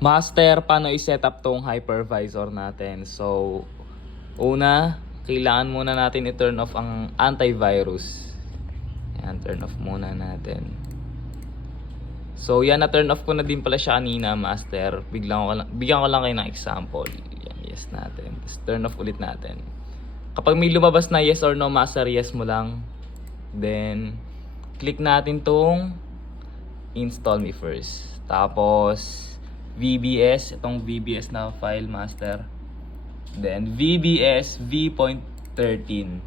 Master, paano i-setup tong hypervisor natin? So, una, kailangan muna natin i-turn off ang antivirus. Yan, turn off muna natin. So, yan, na-turn off ko na din pala siya kanina, Master. Bigyan ko lang kayo ng example. Yan, yes natin. Tapos turn off ulit natin. Kapag may lumabas na yes or no, Master, yes mo lang. Then, click natin tong install me first. Tapos, VBS, itong VBS na file, Master. Then VBS v.13.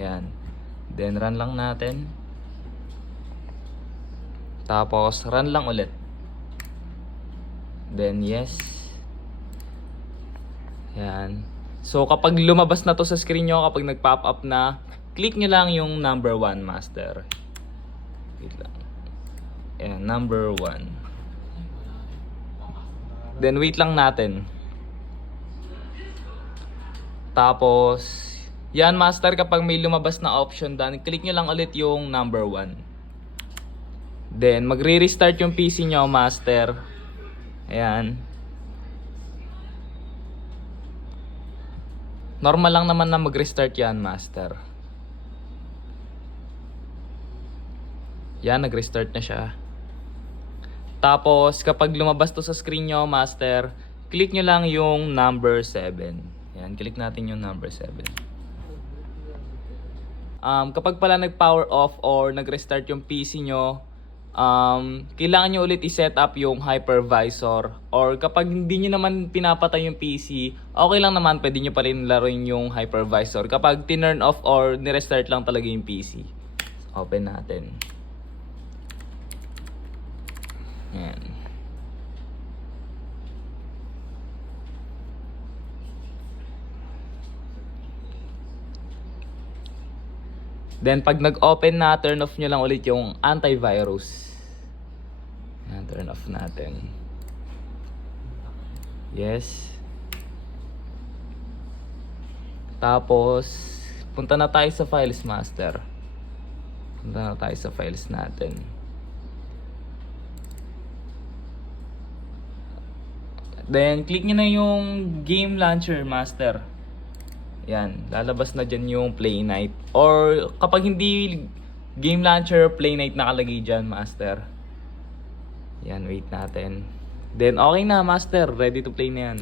Yan. Then run lang natin. Tapos run lang ulit. Then yes. Yan. So kapag lumabas na to sa screen nyo, kapag nag-pop up na, click nyo lang yung number 1, Master. Wait lang. Yan, number 1. Then wait lang natin. Tapos, yan, Master, kapag may lumabas na option doon, click nyo lang ulit yung number 1. Then, magre-restart yung PC nyo, Master. Ayan. Normal lang naman na mag-restart yan, Master. Yan, nag-restart na siya. Tapos, kapag lumabas to sa screen nyo, Master, click nyo lang yung number 7. Yan, click natin yung number 7. Kapag pala nag-power off or nag-restart yung PC nyo, kailangan nyo ulit i-set up yung hypervisor. Or kapag hindi nyo naman pinapatay yung PC, okay lang naman, pwede nyo pa rin laruin yung hypervisor. Kapag tinurn off or nirestart lang talaga yung PC. Open natin. Yan. Then pag nag-open na, turn off nyo lang ulit yung antivirus. Yan, turn off natin. Yes. Tapos, punta na tayo sa files, Master. Punta na tayo sa files natin. Then, click nyo na yung game launcher, Master. Yan, lalabas na dyan yung Play Night. Or kapag hindi game launcher, Play Night nakalagay dyan, Master. Yan, wait natin. Then, okay na, Master. Ready to play na yan.